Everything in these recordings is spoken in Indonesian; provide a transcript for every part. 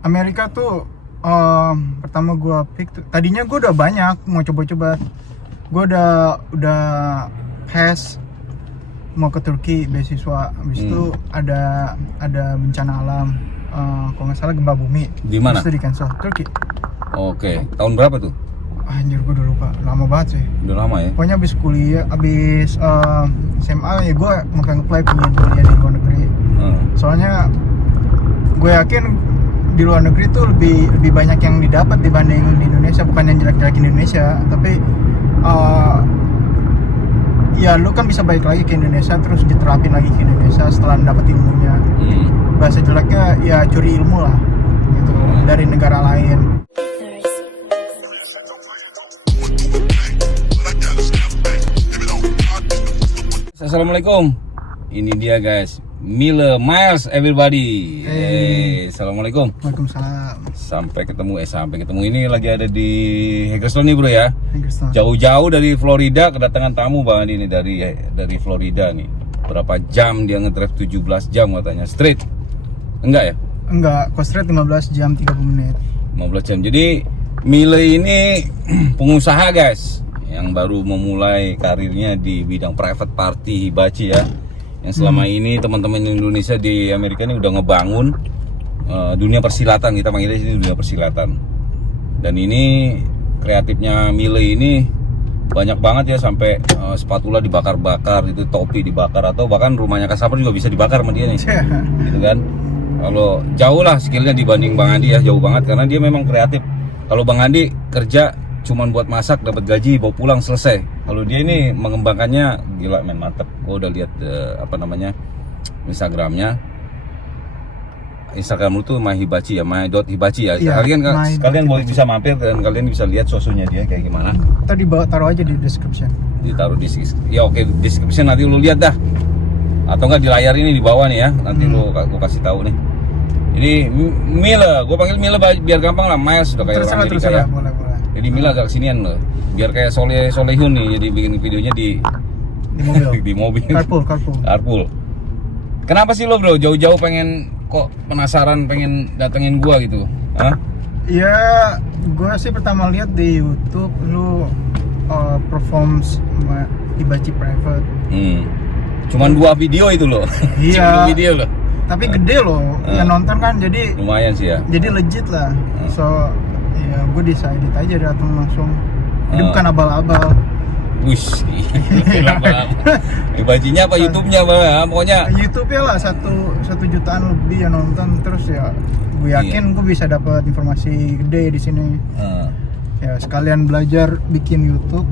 Amerika tuh pertama gue pick tuh, tadinya gue udah banyak mau coba-coba. Gue udah pass mau ke Turki beasiswa. Habis itu ada bencana alam, kalau nggak salah gempa bumi. Di mana? Habis itu di cancel. Turki. Oke, tahun berapa tuh? Anjir, gue udah lupa, lama banget sih. Udah lama ya? Pokoknya abis kuliah, abis SMA ya gue makan apply pengen kuliah di luar negeri. Soalnya gue yakin di luar negeri tuh lebih banyak yang didapat dibanding di Indonesia. Bukan yang jelek-jelek Indonesia, tapi ya lu kan bisa balik lagi ke Indonesia terus diterapin lagi ke Indonesia setelah dapat ilmunya. Bahasa jeleknya ya curi ilmu lah gitu dari negara lain. Assalamualaikum. Ini dia guys, Mille Miles everybody. Hey, assalamualaikum. Waalaikumsalam. Sampai ketemu ini lagi ada di Hagerstown nih bro ya. Hagerstown. Jauh-jauh dari Florida kedatangan tamu Bang Andi nih dari Florida nih. Berapa jam dia nge-drive? 17 jam katanya straight. Enggak ya? Enggak, kok straight 15 jam 30 menit. 15 jam. Jadi Mille ini pengusaha guys, yang baru memulai karirnya di bidang private party hibachi ya. Yang selama ini teman-teman Indonesia di Amerika ini udah ngebangun dunia persilatan, kita panggilnya sini dunia persilatan. Dan ini kreatifnya Mille ini banyak banget ya, sampai spatula dibakar-bakar, itu topi dibakar, atau bahkan rumahnya Kasper juga bisa dibakar sama dia nih. Gitu kan. Kalau jauh lah skillnya dibanding Bang Andi ya, jauh banget karena dia memang kreatif. Kalau Bang Andi kerja cuman buat masak, dapat gaji, bawa pulang, selesai. Kalau dia ini mengembangkannya gila men, mantep. Gue udah lihat Instagram lu tuh my.hibachi ya, my.hibachi ya. Iya, kalian boleh bisa mampir dan kalian bisa lihat sosoknya dia kayak gimana. Tadi taruh aja di description. Ditaruh di ya oke, description nanti lu lihat dah. Atau enggak di layar ini di bawah nih ya. Nanti gua kasih tahu nih. Ini Mille, gue panggil Mille biar gampang lah. Miles udah kayak orang Amerika ya. Boleh. Jadi Mille agak kesinian loh. Biar kayak Solehun nih, jadi bikin videonya di mobil. di mobil. Carpool. Kenapa sih lo bro jauh-jauh pengen, kok penasaran pengen datengin gua gitu? Hah? Ya, gua sih pertama lihat di YouTube lu performs hibachi private. Cuman 2 video itu loh. Iya. 2 video loh. Tapi gede loh, yang nonton kan, jadi lumayan sih ya. Jadi legit lah. So, ya gue decided aja datang langsung. Ini bukan abal-abal. Wush, hibachinya apa YouTube-nya Bang? Pokoknya YouTube-nya lah 1 jutaan lebih yang nonton, terus ya gue yakin gue bisa dapat informasi gede di sini. Ya sekalian belajar bikin YouTube,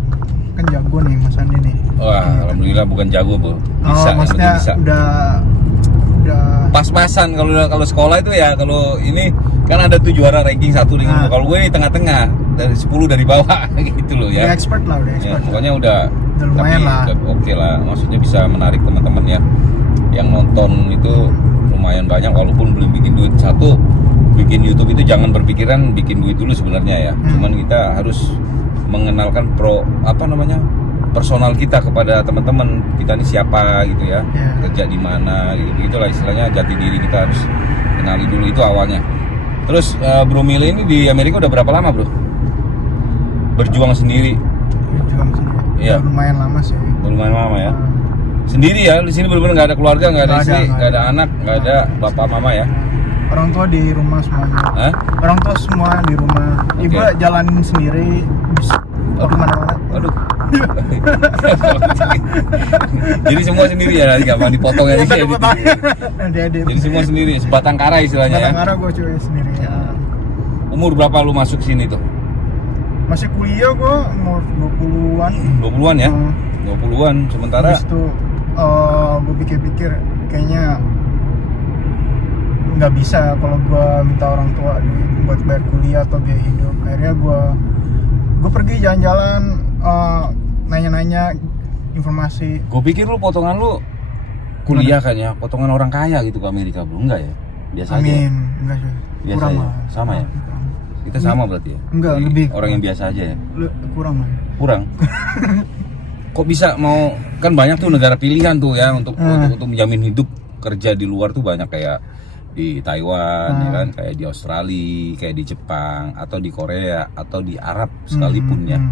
kan jago nih Mas Andi nih. Wah, alhamdulillah bukan jago Bu. Bisa, maksudnya bisa. Udah pas-pasan. Kalau sekolah itu ya, kalau ini kan ada tuh juara ranking 1 nih. Kalau gue di tengah-tengah, dari 10 dari bawah gitu loh ya. Udah expert lah, Ya, pokoknya udah lumayan lah. Oke lah, maksudnya bisa menarik teman-teman ya. Yang nonton itu lumayan banyak, walaupun belum bikin duit. Satu, bikin YouTube itu jangan berpikiran bikin duit dulu sebenarnya ya. Cuman kita harus mengenalkan personal kita kepada teman-teman kita ini siapa gitu ya, kerja di mana gitu lah istilahnya, jati diri kita harus kenali dulu, itu awalnya. Terus Bro Mille ini di Amerika udah berapa lama bro? Berjuang sendiri. Iya. Lumayan lama sih. Lumayan lama ya. Sendiri ya, di sini benar-benar nggak ada keluarga, nggak ada istri, nggak ada anak, nggak ada bapak mama ya. Orang tua di rumah semuanya. Orang tua semua di rumah. Ibu jalanin sendiri. Kemana-mana. Aduh. Jadi semua sendiri ya, nggak mau dipotong ya. Jadi semua sendiri, sebatang kara istilahnya ya. Sebatang kara gue cuy sendiri ya. Umur berapa lu masuk sini tuh? Masih kuliah gue, umur 20-an. 20-an ya? 20-an, sementara habis itu gue pikir-pikir kayaknya nggak bisa kalau gue minta orang tua buat bayar kuliah atau biaya hidup. Akhirnya gue pergi jalan-jalan, nanya-nanya informasi. Gue pikir lu potongan lu kuliah kan ya, potongan orang kaya gitu ke Amerika bro, enggak ya? Biasa aja. Amin, enggak sih. Biasa kurang ya? lah. Sama ya? Kita sama berarti ya? Enggak, jadi lebih orang yang biasa aja ya? Kurang lah. Kurang? Kok bisa mau, kan banyak tuh negara pilihan tuh ya untuk menjamin hidup, kerja di luar tuh banyak kayak di Taiwan, ya Ah. kan, kayak di Australia, kayak di Jepang, atau di Korea, atau di Arab sekalipun ya.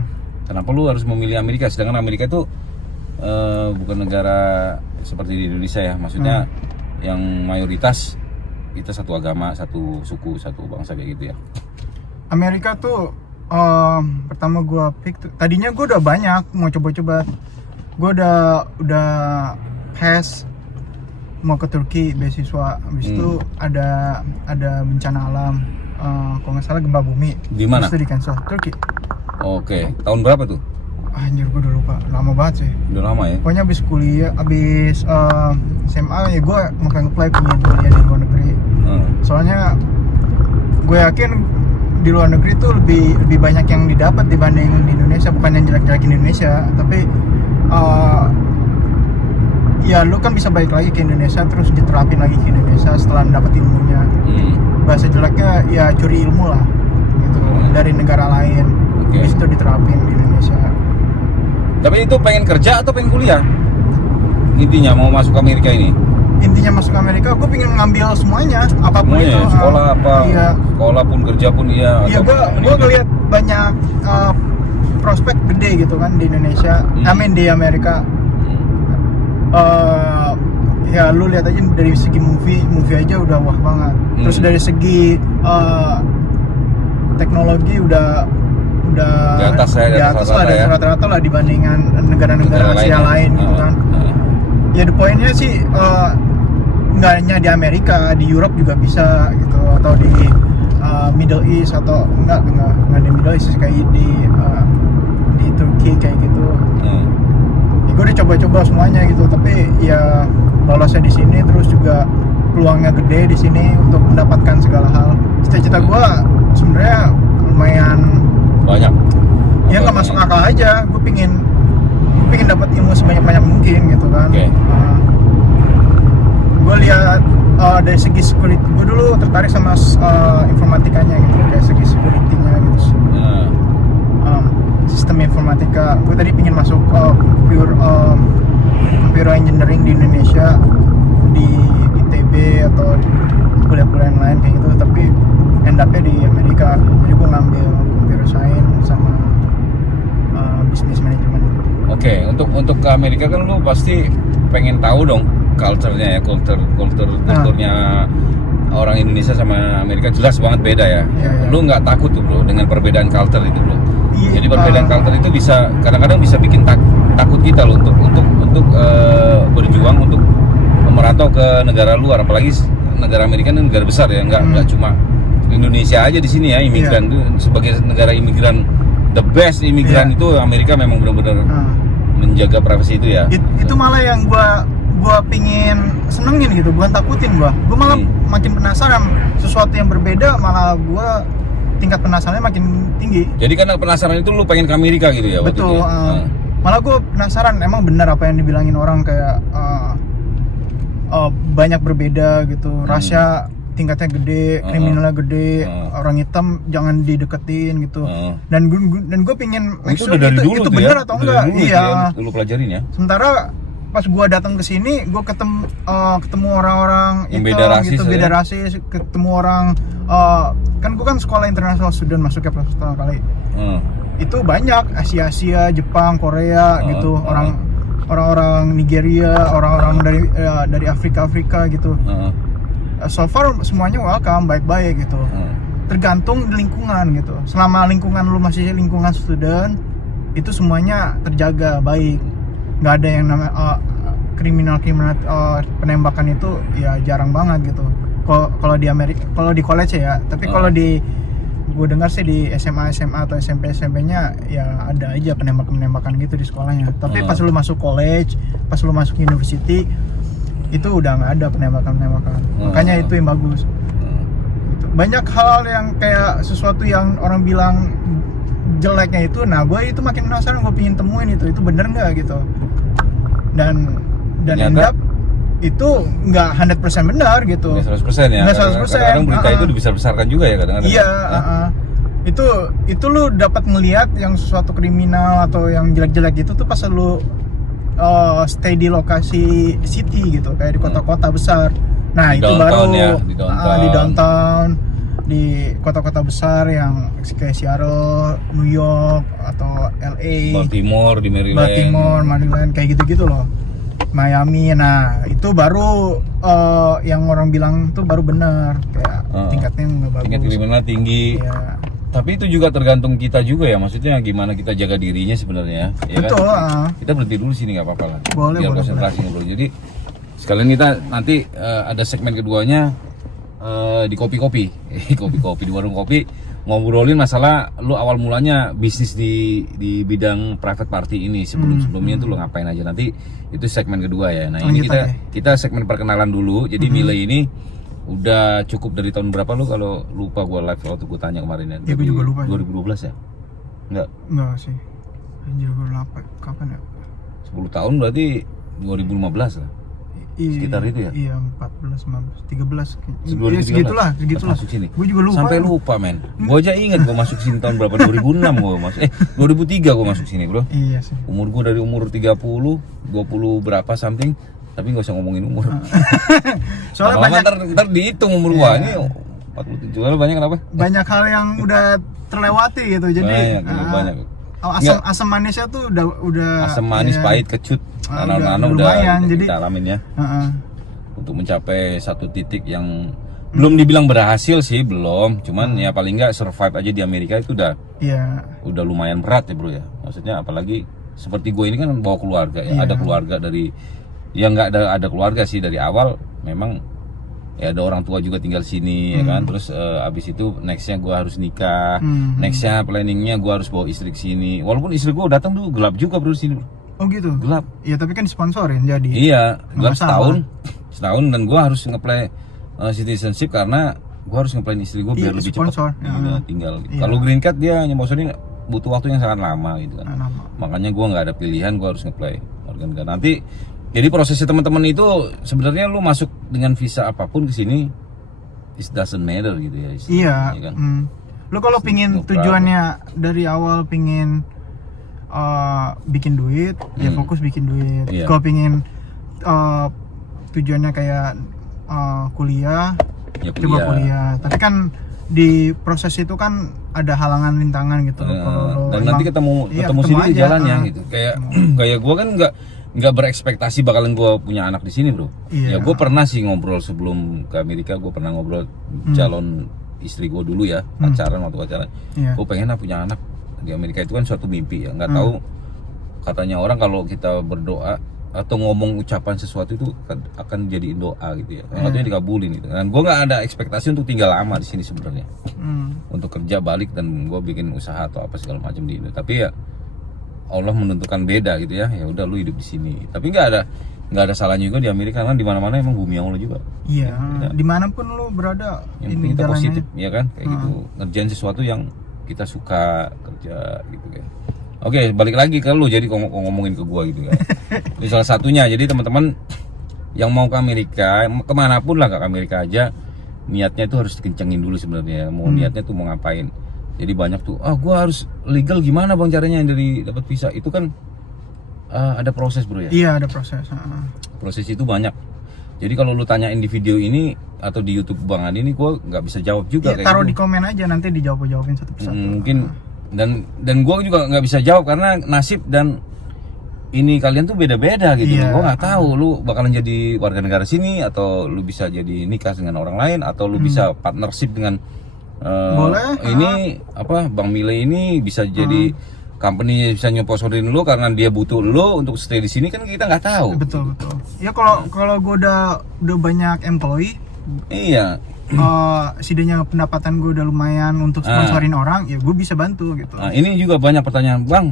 Kenapa lu harus memilih Amerika? Sedangkan Amerika itu bukan negara seperti di Indonesia ya, maksudnya yang mayoritas kita satu agama, satu suku, satu bangsa kayak gitu ya. Amerika tuh pertama gua pick tadinya gua udah banyak mau coba-coba. Gua udah pass mau ke Turki beasiswa. Habis itu ada bencana alam, kalau nggak salah gempa bumi. Di mana? Habis itu di cancel. Turki. Oke, tahun berapa tuh? Anjir, gua udah lupa, lama banget sih. Udah lama ya? Pokoknya abis kuliah, abis SMA ya gue mau apply pengen kuliah di luar negeri. Soalnya gue yakin di luar negeri tuh lebih banyak yang didapat dibanding di Indonesia. Bukan yang jelek-jelekin Indonesia, tapi ya lu kan bisa balik lagi ke Indonesia terus diterapin lagi ke Indonesia setelah dapet ilmunya. Bahasa jeleknya ya curi ilmu lah gitu dari negara lain. Habis itu diterapin di Indonesia. Tapi itu pengen kerja atau pengen kuliah? Intinya mau masuk Amerika ini? Intinya masuk Amerika, gue pengen ngambil semuanya, apapun Semuanya itu. ya? Sekolah apa? Iya. Sekolah pun, kerja pun iya. Iya, gue ngeliat banyak prospek gede gitu kan di Indonesia, di Amerika. Ya lu lihat aja dari segi movie aja udah wah banget. Terus dari segi teknologi udah di atas lah, ya. rata-rata lah dibandingkan negara-negara Asia lain gitu kan. Ya the point-nya sih nggak hanya di Amerika, di Europe juga bisa gitu, atau di Middle East, atau enggak di Middle East, kayak di Turki kayak gitu. Ya, gue udah coba-coba semuanya gitu, tapi ya lolosnya di sini, terus juga peluangnya gede di sini untuk mendapatkan segala hal. Cita-cita gue sebenarnya lumayan banyak. Ya nggak masuk akal aja. Gue pingin dapat ilmu sebanyak mungkin gitu kan. Gue lihat dari segi security, gue dulu tertarik sama informatikanya gitu, dari segi security-nya gitu. Sistem informatika. Gue tadi pingin masuk computer engineering di Indonesia, di ITB atau kuliah-kuliah yang lain kayak gitu, tapi end up-nya di Amerika. Jadi gue ngambil computer science sama business management. Oke, untuk ke Amerika kan lu pasti pengen tahu dong culture-nya ya, kulturnya orang Indonesia sama Amerika jelas banget beda ya. Lu nggak takut tuh bro dengan perbedaan culture itu bro? Jadi perbedaan culture itu bisa kadang-kadang bisa bikin takut kita loh untuk berjuang untuk merantau ke negara luar, apalagi negara Amerika ini negara besar ya, nggak cuma Indonesia aja di sini ya, imigran itu sebagai negara imigran, the best imigran itu Amerika memang benar-benar menjaga privasi itu ya. Itu malah yang gua pingin senengin gitu, bukan takutin gua malah makin penasaran. Sesuatu yang berbeda malah gua tingkat penasarannya makin tinggi. Jadi karena penasaran itu lu pengen ke Amerika gitu ya? Betul. Malah gua penasaran emang benar apa yang dibilangin orang kayak banyak berbeda gitu, rasnya tingkatnya gede, kriminalnya gede, orang hitam jangan dideketin gitu. Dan gue pingin make sure itu benar atau enggak. Iya. Lu pelajarin ya. Sementara pas gue datang ke sini, gue ketemu orang-orang yang hitam gitu, beda rasis, ketemu orang kan gue kan sekolah international student, masuknya pertama kali. Itu banyak Asia, Jepang, Korea gitu, orang-orang Nigeria, orang-orang dari Afrika gitu. So far semuanya welcome, baik-baik gitu. Tergantung lingkungan gitu. Selama lingkungan lu masih lingkungan student, itu semuanya terjaga baik. Nggak ada yang namanya kriminal penembakan itu ya jarang banget gitu. Kalau di Amerika, kalau di college ya. Tapi kalau gue dengar sih di SMA atau SMP-nya ya ada aja penembakan gitu di sekolahnya. Tapi pas lu masuk college, pas lu masuk university, itu udah nggak ada penembakan. Makanya itu yang bagus. Banyak hal yang kayak sesuatu yang orang bilang jeleknya itu, nah gue itu makin penasaran, gue pengen temuin itu bener nggak gitu. Dan end up itu nggak 100% benar gitu. Nggak 100% ya. Nggak 100%. Kadang berita itu dibesar-besarkan juga ya kadang-kadang. Iya. Itu lu dapat ngelihat yang sesuatu kriminal atau yang jelek-jelek itu tuh pas lu stay di lokasi city gitu, kayak di kota-kota besar. Nah Di itu downtown baru ya, di downtown. di downtown, di kota-kota besar yang kayak Seattle, New York atau LA, Baltimore di Maryland. Baltimore, Maryland, kayak gitu-gitu loh. Miami. Nah itu baru yang orang bilang tuh baru benar, kayak tingkatnya nggak bagus. Tingkat kriminal tinggi. Iya. Tapi itu juga tergantung kita juga ya, maksudnya gimana kita jaga dirinya sebenarnya, ya Betul. kan? Kita berhenti dulu sini nggak apa-apa lah. Boleh, Biar boleh, konsentrasi dulu. Jadi sekalian kita nanti ada segmen keduanya di kopi-kopi, kopi-kopi di warung kopi, ngobrolin masalah lu awal mulanya bisnis di bidang private party ini, sebelumnya tuh lu ngapain aja. Nanti itu segmen kedua ya. Nah ini kita segmen perkenalan dulu. Jadi Mile ini udah cukup dari tahun berapa lu, kalau lupa gua live waktu gua tanya kemarin ya. Ya gue juga lupa. 2012 ya? Enggak sih. Anjir gue lupa kapan ya? 10 tahun berarti 2015 lah. Sekitar itu ya? Iya, 14, 15, 13. Iya, segitulah. Masuk sini. Gue juga lupa. Sampai lupa, men. Gua aja ingat gua masuk sini tahun berapa? 2006 gua masuk. 2003 gua masuk sini, Bro. Iya sih. Umur gua dari umur 30, 20 berapa something. Tapi nggak usah ngomongin umur. Soalnya banyak ntar dihitung umur gua. Ini 47. Lalu banyak kenapa? Banyak hal yang udah terlewati gitu. Jadi banyak. Asam manisnya tuh udah asam manis, pahit, kecut. Udah lumayan, jadi kita alamin ya. Untuk mencapai satu titik yang belum dibilang berhasil sih, belum. Cuman ya paling nggak survive aja di Amerika itu udah lumayan berat ya, Bro ya. Maksudnya apalagi seperti gue ini kan bawa keluarga ya. Ada keluarga dari ya nggak ada keluarga sih dari awal, memang ya ada orang tua juga tinggal sini ya kan. Terus abis itu nextnya gue harus nikah, nextnya planningnya gue harus bawa istri ke sini. Walaupun istri gue datang tuh gelap juga, Bro, di sini, Bro. Oh gitu. Gelap. Iya tapi kan disponsorin jadi. Iya, gelap setahun dan gue harus ngeplay citizenship karena gue harus ngeplay istri gue biar lebih cepat tinggal. Kalau green card dia nyembosorin butuh waktu yang sangat lama gitu kan. Makanya gue nggak ada pilihan, gue harus ngeplay warga negara. Nanti jadi prosesnya teman-teman itu sebenarnya lu masuk dengan visa apapun ke sini, it doesn't matter gitu ya. Iya. Kan? Lu kalau pingin tujuannya dari awal pingin bikin duit, ya fokus bikin duit. Kalau pingin tujuannya kayak kuliah, ya coba kuliah. Tapi kan di proses itu kan ada halangan rintangan gitu. Dan nanti ketemu sendiri jalannya gitu. Kayak gue kan nggak berekspektasi bakalan gue punya anak di sini, Bro. Ya gue pernah sih ngobrol sebelum ke Amerika, gue pernah ngobrol calon istri gue dulu ya, pacaran waktu pacaran. Gue pengen punya anak di Amerika, itu kan suatu mimpi ya. Nggak tahu, katanya orang kalau kita berdoa atau ngomong ucapan sesuatu itu akan jadi doa gitu ya. Katanya dikabulin gitu. Dan gue nggak ada ekspektasi untuk tinggal lama di sini sebenarnya. Untuk kerja balik dan gue bikin usaha atau apa segala macam di Indo. Tapi ya Allah menentukan beda gitu ya. Ya udah lu hidup di sini. Tapi nggak ada salahnya juga di Amerika, karena di mana-mana emang bumi Allah juga. Iya. Ya. Dimanapun lu berada, yang penting kita positif ya kan. Kayak gitu. Ngerjain sesuatu yang kita suka kerja gitu kan. Oke, balik lagi ke lu, jadi ngomongin ke gua gitu kan. Ini salah satunya. Jadi teman-teman yang mau ke Amerika, kemanapun lah, ke Amerika aja, niatnya itu harus dikencengin dulu sebenarnya. Mau niatnya tuh mau ngapain. Jadi banyak tuh, gua harus legal gimana bang caranya dari dapat visa. Itu kan ada proses, Bro ya. Iya, ada proses. Proses itu banyak. Jadi kalau lu tanyain di video ini atau di YouTube Bang Andi ini, gua nggak bisa jawab juga. Iya, taruh di komen aja, nanti dijawabin satu persatu. Mungkin dan gue juga nggak bisa jawab karena nasib dan ini kalian tuh beda-beda gitu. Gue nggak tahu lu bakalan jadi warga negara sini, atau lu bisa jadi nikah dengan orang lain, atau lu bisa partnership dengan ini Bang Mile ini bisa jadi company bisa nyemposorin lu karena dia butuh lu untuk stay di sini, kan kita nggak tahu. Betul. Ya kalau gue udah banyak employee. Iya. Setidaknya pendapatan gue udah lumayan untuk sponsorin orang, ya gue bisa bantu gitu. Nah, ini juga banyak pertanyaan, Bang,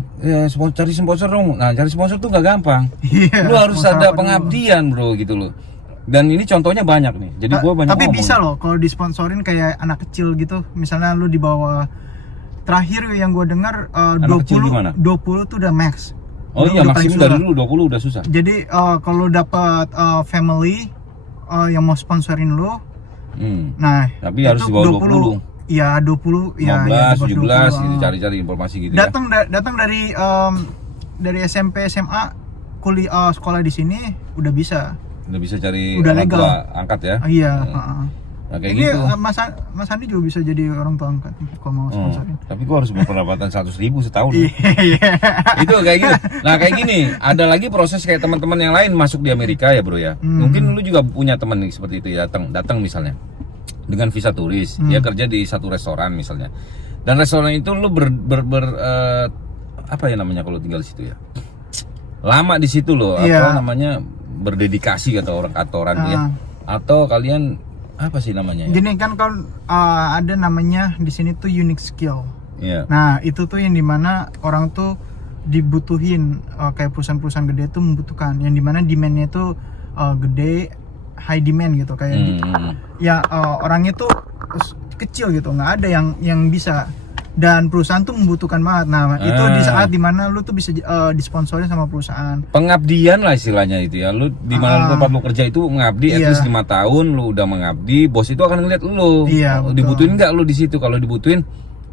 cari sponsor dong. Nah, cari sponsor tuh gak gampang. Lu harus ada pengabdian, Bro, gitu loh. Dan ini contohnya banyak nih. Jadi gue banyak tapi ngomong. bisa loh kalau disponsorin kayak anak kecil gitu. Misalnya lu di bawah, terakhir yang gue dengar 20 tuh udah max. Oh iya, maksimum dari dulu 20 udah susah. Jadi kalau dapat family yang mau sponsorin lu, nah, tapi harus di bawah 20. Iya, 20, 15, 17 gitu, cari-cari informasi gitu. Datang dari SMP, SMA, kuliah, sekolah di sini udah bisa. udah bisa cari Udah orang legal. tua angkat ya. Iya. Nah, kayak Ini gitu. Mas Andi juga bisa jadi orang tua angkat kalau mau sponsorin. Tapi gua harus berpendapatan 100.000 setahun. Iya. Itu kayak gitu. Nah kayak gini, ada lagi proses kayak teman-teman yang lain masuk di Amerika ya bro ya. Mungkin lu juga punya teman nih seperti itu ya, datang misalnya dengan visa turis, dia kerja di satu restoran misalnya. Dan restoran itu lu apa ya namanya kalau tinggal di situ ya? Lama di situ loh, Iya. apa namanya berdedikasi kata orang kantoran ya. Atau kalian apa sih namanya? Ya? Gini kan kalau ada namanya di sini tuh unique skill. Iya. Nah itu tuh yang dimana orang tuh dibutuhin, kayak perusahaan-perusahaan gede tuh membutuhkan, yang dimana demandnya tuh gede, high demand gitu kayak ya orangnya tuh kecil gitu, nggak ada yang bisa, dan perusahaan tuh membutuhkan banget. Nah itu di saat dimana lu tuh bisa disponsorin sama perusahaan. Pengabdian lah istilahnya itu ya. Lu di mana tempat lu kerja itu mengabdi, at least 5 tahun lu udah mengabdi, bos itu akan ngeliat lu. Iya, betul. Dibutuhin nggak lu di situ? Kalau dibutuhin,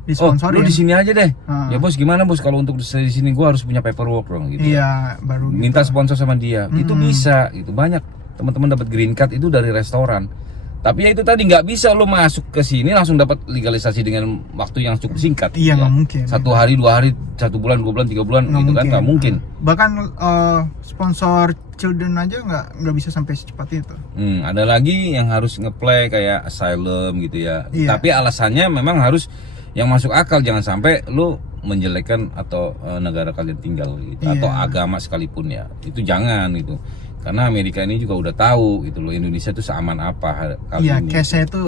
Disponsorin. lu di sini aja deh. Ya bos, gimana bos kalau untuk di sini gua harus punya paperwork dong gitu. Iya, baru gitu. Minta sponsor sama dia. Itu bisa, itu banyak teman-teman dapat green card itu dari restoran. Tapi ya itu tadi nggak bisa lo masuk ke sini langsung dapat legalisasi dengan waktu yang cukup singkat. Iya, nggak ya. mungkin. 1 hari, 2 hari, 1 bulan, 2 bulan, 3 bulan gitu kan nggak mungkin. Bahkan sponsor children aja nggak bisa sampai secepat itu. Ada lagi yang harus ngeplay kayak asylum gitu ya. Iya. Tapi alasannya memang harus yang masuk akal, jangan sampai lo menjelekkan atau negara kalian tinggal gitu, Iya. atau agama sekalipun ya. Itu jangan gitu. Karena Amerika ini juga udah tahu gitu loh, Indonesia tuh seaman apa kali Iya, ini. case-nya itu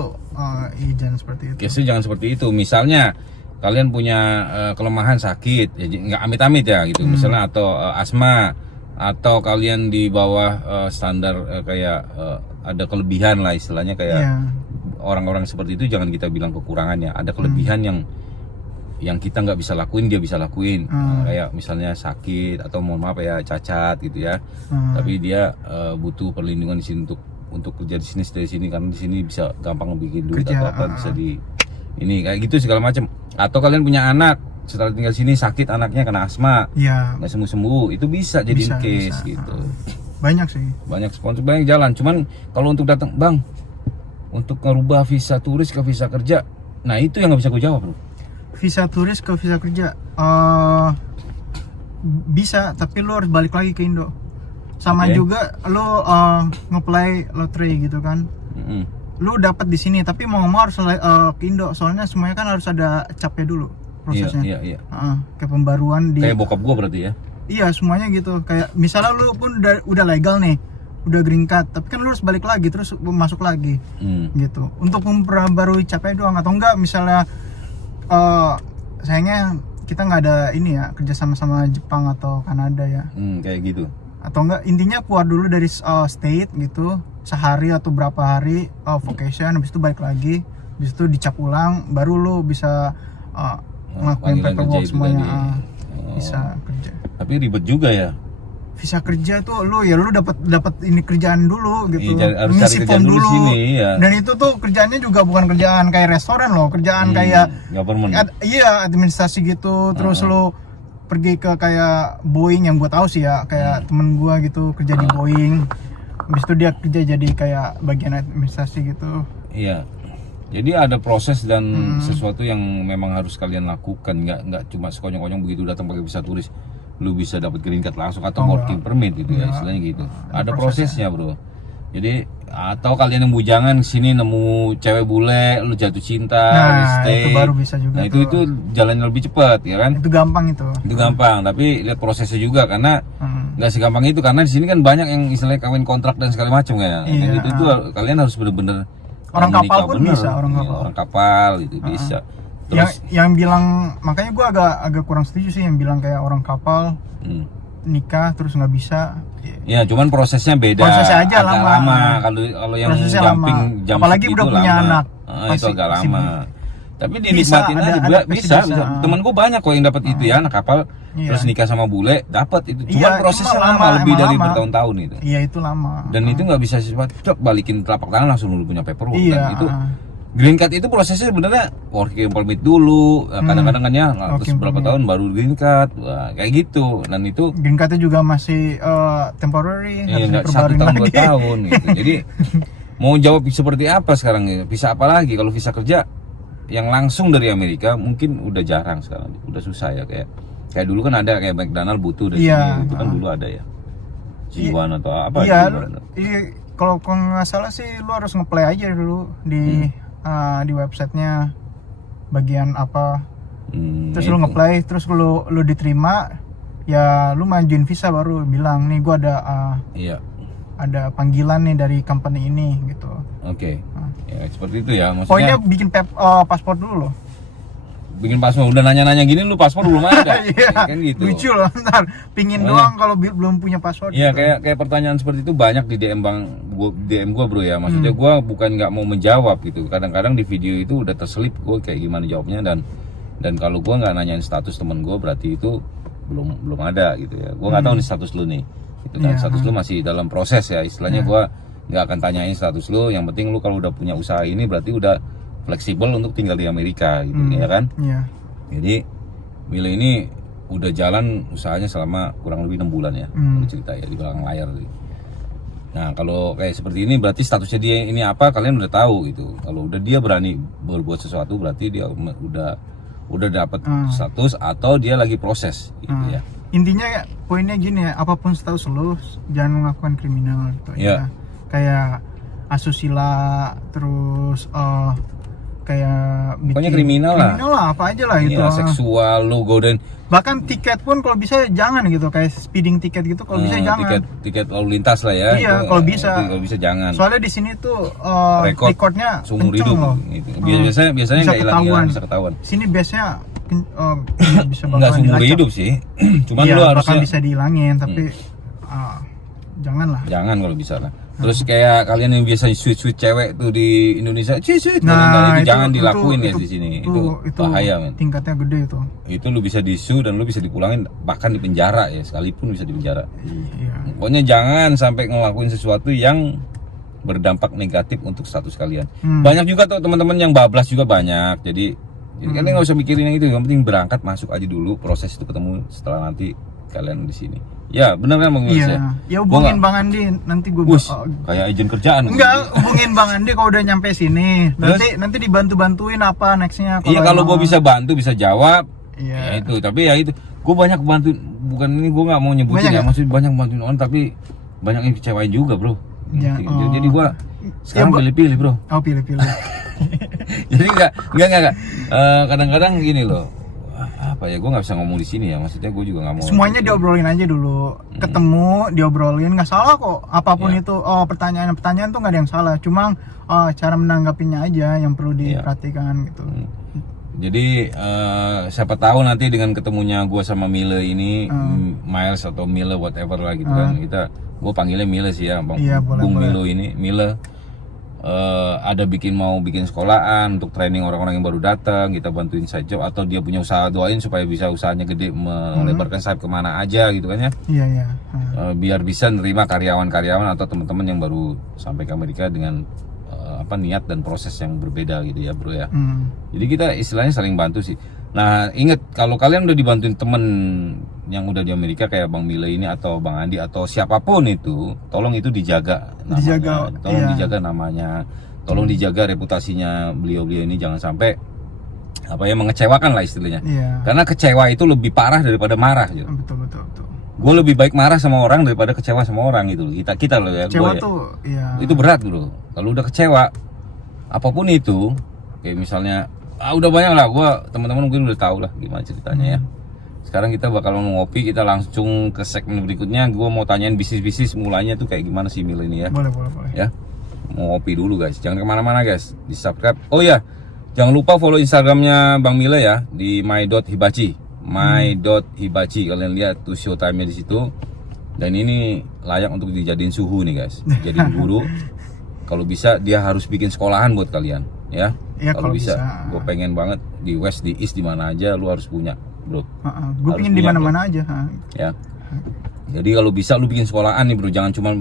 jangan seperti itu. Case-nya jangan seperti itu. Misalnya kalian punya kelemahan sakit, ya nggak amit-amit ya gitu. Misalnya atau asma, atau kalian di bawah standar kayak ada kelebihan lah istilahnya kayak Iya. orang-orang seperti itu, jangan kita bilang kekurangannya. Ada kelebihan yang kita nggak bisa lakuin, dia bisa lakuin. Kayak misalnya sakit atau mohon maaf ya cacat gitu ya. Tapi dia butuh perlindungan di sini untuk kerja di sini, stay di sini, karena di sini bisa gampang bikin duit Kerja, atau apa bisa di ini kayak gitu segala macam. Atau kalian punya anak, setelah tinggal di sini sakit anaknya kena asma, Iya. nggak sembuh-sembuh, itu bisa jadi Bisa, case bisa. gitu. Banyak sih. Banyak sponsor, banyak jalan. Cuman kalau untuk datang, bang, untuk ngerubah visa turis ke visa kerja, nah itu yang nggak bisa gue jawab bro. Visa turis ke visa kerja bisa, tapi lo harus balik lagi ke Indo. Sama Oke. juga lo nge-play lottery gitu kan. Lo dapat di sini, tapi mau nggak mau harus ke Indo. Soalnya semuanya kan harus ada capnya dulu prosesnya. Iya. Kayak pembaruan di. Kayak bokap gue berarti ya. Iya, semuanya gitu. Kayak misalnya lo pun udah legal nih, udah green card, tapi kan lo harus balik lagi terus masuk lagi gitu. Untuk memperbarui capnya doang, atau enggak misalnya sayangnya kita nggak ada ini ya, kerja sama Jepang atau Kanada ya, Kayak gitu. atau enggak intinya keluar dulu dari state gitu sehari atau berapa hari vacation, habis itu balik lagi, habis itu dicap ulang, baru lo bisa ngelakuin panggilan paperwork kerja itu semuanya. tadi. Bisa kerja. Tapi ribet juga ya. Visa kerja tuh lo dapat ini kerjaan dulu gitu, Iya, harus cari ngisi kerjaan form dulu sini, iya. dan itu tuh kerjaannya juga bukan kerjaan kayak restoran loh, kerjaan kayak government. iya administrasi gitu. Terus lo pergi ke kayak Boeing, yang gue tahu sih ya, kayak temen gue gitu kerja di Boeing, habis itu dia kerja jadi kayak bagian administrasi gitu. Iya. Jadi ada proses dan sesuatu yang memang harus kalian lakukan, nggak cuma sekonyong-konyong begitu datang pakai visa turis lu bisa dapat green card langsung atau working permit gitu ya istilahnya gitu. Ada prosesnya bro. Jadi atau kalian yang bujangan sini nemu cewek bule, lu jatuh cinta, stay. Itu baru bisa juga. Nah itu jalannya lebih cepat ya kan? Itu gampang itu. Itu gampang, tapi lihat prosesnya juga karena nggak segampang itu, karena di sini kan banyak yang istilahnya kawin kontrak dan segala macam ya. Iya. Itu kalian harus bener-bener Orang kapal menikah pun bener. bisa, orang Ya, kapal. orang kapal itu bisa. Terus Yang bilang, makanya gue agak kurang setuju sih yang bilang kayak orang kapal nikah terus nggak bisa. ya cuman prosesnya beda. Prosesnya aja agak lama. Kalau yang Prosesnya jumping lama. jam Apalagi segitu udah punya lama. anak. Itu Pasti agak lama. Tapi Bisa, dinikmatin ada aja anak juga pasti bisa. bisa. Temen gue banyak kok yang dapat itu ya, anak kapal Iya. terus nikah sama bule dapat itu. Cuman Iya, prosesnya cuma lama, lama, lebih emang dari lama. bertahun-tahun itu. Iya itu lama. Dan itu nggak bisa cepat balikin telapak tangan langsung lu punya paperwork. Iya. Dan itu Green card itu prosesnya sebenarnya working permit dulu, kadang-kadang kan ya, terus Working berapa permit. tahun baru green card, wah, kayak gitu. Dan itu Green card-nya juga masih temporary, iya, harus nggak 1 diperbaruin tahun 2 lagi. tahun gitu. Jadi mau jawab seperti apa sekarang ini? Visa apa lagi? Kalau visa kerja yang langsung dari Amerika mungkin udah jarang sekarang, udah susah ya kayak dulu kan ada kayak McDonald butuh dari Iya. sini, itu kan dulu ada ya. Jiwan atau apa? Iya, Jiwan. kalau nggak salah sih lu harus nge-play aja dulu di websitenya bagian apa, terus lu Itu. nge-play, terus lu diterima, ya lu majuin visa baru bilang nih gua Iya. ada panggilan nih dari company ini gitu. Oke. Ya seperti itu ya, Pokoknya maksudnya bikin paspor dulu loh. bikin paspor udah nanya-nanya gini lu paspor belum ada. Iya, Kan gitu. lucu loh, ntar pingin doang kalau belum punya paspor. Iya, gitu. kayak pertanyaan seperti itu banyak di DM gua bro ya. Maksudnya gua bukan nggak mau menjawab gitu. Kadang-kadang di video itu udah terselip gua kayak gimana jawabnya, dan kalau gua nggak nanyain status temen gua berarti itu belum ada gitu ya. Gua nggak tahu nih status lu nih. Itu kan Iya. status lu masih dalam proses ya. Istilahnya gua nggak akan tanyain status lu. Yang penting lu kalau udah punya usaha ini berarti udah fleksibel untuk tinggal di Amerika gitu ya kan. Iya. Jadi Mile ini udah jalan usahanya selama kurang lebih 6 bulan ya, kalau cerita ya di belakang layar. Nah kalau kayak seperti ini berarti statusnya dia ini apa kalian udah tahu gitu. Kalau udah dia berani berbuat sesuatu berarti dia udah dapat status atau dia lagi proses gitu ya. Intinya ya, poinnya gini ya, apapun status lu jangan melakukan kriminal gitu Iya. ya. Kayak asusila, terus kayak Pokoknya kriminal lah. apa aja lah gitu. Iya, seksual lu godain. Bahkan tiket pun kalau bisa jangan gitu, kayak speeding tiket gitu kalau bisa jangan. tiket lalu lintas lah ya. Iya, Itu, kalau bisa. Kalau bisa jangan. Soalnya di sini tuh recordnya seumur kenceng hidup loh. gitu. Biasanya Bisa nggak hilang-hilang, ketahuan. bisa ketahuan. Sini biasanya bisa Nggak bakalan seumur dilacak. hidup sih. Cuman Iya, lu bahkan harusnya bisa dihilangin, tapi jangan lah. jangan kalau bisa lah. Terus kayak kalian yang biasa sweet cewek tuh di Indonesia, sweet. Nah, itu jangan dilakuin ya di sini. Itu bahaya men. Tingkatnya gede itu. Itu lu bisa disu dan lu bisa dipulangin bahkan di penjara ya, sekalipun bisa di penjara. Iya. Pokoknya jangan sampai ngelakuin sesuatu yang berdampak negatif untuk status kalian. Hmm. Banyak juga tuh teman-teman yang bablas juga banyak. Jadi kalian nggak usah mikirin yang itu, yang penting berangkat masuk aja dulu, proses itu ketemu setelah nanti kalian di sini. Ya benar kan Bang Willis ya? Iya. Ya hubungin Bang Andi, nanti gue Kayak agent kerjaan. enggak, hubungin Bang Andi kalau udah nyampe sini. Nanti dibantu-bantuin apa nextnya. Iya kalau gue bisa bantu bisa jawab. Iya. Ya itu, tapi ya itu gue banyak bantu, bukan ini gue nggak mau nyebutin Banyak ya, ya? maksudnya banyak bantuin orang tapi banyak yang kecewain juga bro. Ya, Jadi gue sekarang pilih-pilih bro. Oh, pilih-pilih. Jadi enggak. Kadang-kadang gini loh. Apa ya, gue nggak bisa ngomong di sini ya, maksudnya gue juga nggak mau. Semuanya diobrolin aja dulu. Ketemu, diobrolin, nggak salah kok. Apapun Iya. itu, pertanyaan tuh nggak ada yang salah. Cuma cara menanggapinya aja yang perlu diperhatikan gitu. Jadi siapa tahu nanti dengan ketemunya gue sama Mile ini, Miles atau Mile whatever lah gitu kan, gue panggilnya Mile sih ya, Bang. Iya, boleh, Bung boleh. Milo ini, Mile ada mau bikin sekolahan untuk training orang-orang yang baru datang, kita bantuin side job atau dia punya usaha, doain supaya bisa usahanya gede, melebarkan sayap kemana aja gitu kan ya. Iya, iya. Biar bisa nerima karyawan-karyawan atau teman-teman yang baru sampai ke Amerika dengan niat dan proses yang berbeda gitu ya bro ya. Jadi kita istilahnya saling bantu sih. Nah inget, kalau kalian udah dibantuin temen yang udah di Amerika kayak Bang Mile ini atau Bang Andi atau siapapun itu, tolong itu dijaga namanya. Tolong dijaga namanya, tolong dijaga reputasinya beliau-beliau ini, jangan sampai mengecewakan lah istilahnya. Iya. Karena kecewa itu lebih parah daripada marah gitu. Betul. Gue lebih baik marah sama orang daripada kecewa sama orang gitu. Kita loh ya. Kecewa gua ya. tuh, iya. Itu berat bro. Kalau udah kecewa, apapun itu, kayak misalnya, udah banyak lah. Teman-teman mungkin udah tahu lah gimana ceritanya ya. Sekarang kita bakal mau ngopi, kita langsung ke segmen berikutnya. Gue mau tanyain bisnis mulanya tuh kayak gimana sih Mile ini ya. Boleh. Ya, mau ngopi dulu guys. Jangan kemana-mana guys. Di subscribe. Oh ya, jangan lupa follow Instagramnya Bang Mile ya di my.hibachi. My.hibachi, kalian lihat tuh showtime-nya di situ. Dan ini layak untuk dijadiin suhu nih guys, jadiin guru. Kalau bisa dia harus bikin sekolahan buat kalian ya. Iya, kalau kalau bisa. bisa. Gue pengen banget di West, di East, di mana aja lu harus punya bro. Gue Harus pingin di punya, mana-mana aja. Ya. Jadi kalau bisa lu bikin sekolahan nih bro, jangan cuma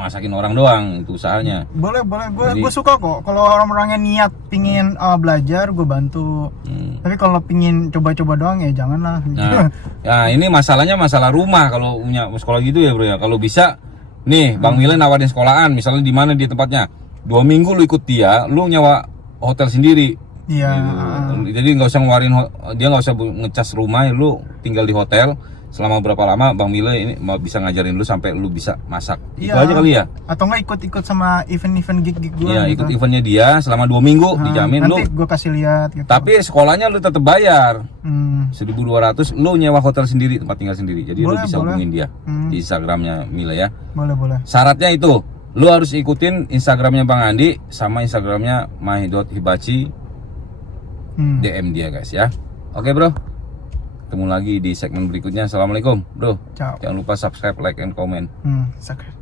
masakin orang doang, itu usahanya. Boleh, Jadi- gue suka kok. Kalau orang-orangnya niat pingin belajar, gue bantu. Tapi kalau pingin coba-coba doang ya janganlah. Nah, ya ini masalahnya masalah rumah kalau punya sekolah gitu ya bro ya. Kalau bisa, nih Bang Mile nawarin sekolahan, misalnya di mana di tempatnya, 2 minggu lu ikut dia, lu nyewa hotel sendiri. Iya. Gitu. Jadi nggak usah ngeluarin, dia nggak usah ngecas rumah, ya lu tinggal di hotel selama berapa lama. Bang Mile ini bisa ngajarin lu sampai lu bisa masak. Itu Iya. aja kali ya. Atau nggak ikut-ikut sama event-event gig gue. Iya, ikut eventnya dia selama 2 minggu dijamin lu. Nanti gue kasih lihat. Gitu. Tapi sekolahnya lu tetap bayar. Hmm. 1.200, lu nyewa hotel sendiri, tempat tinggal sendiri. Jadi lu Boleh, bisa boleh. hubungin dia di Instagramnya Mile ya. Boleh. Syaratnya itu, lu harus ikutin Instagramnya Bang Andi sama Instagramnya my.hibachi. DM dia guys ya. Oke bro, ketemu lagi di segmen berikutnya. Assalamualaikum bro. Ciao. Jangan lupa subscribe, like, and comment. Sakit.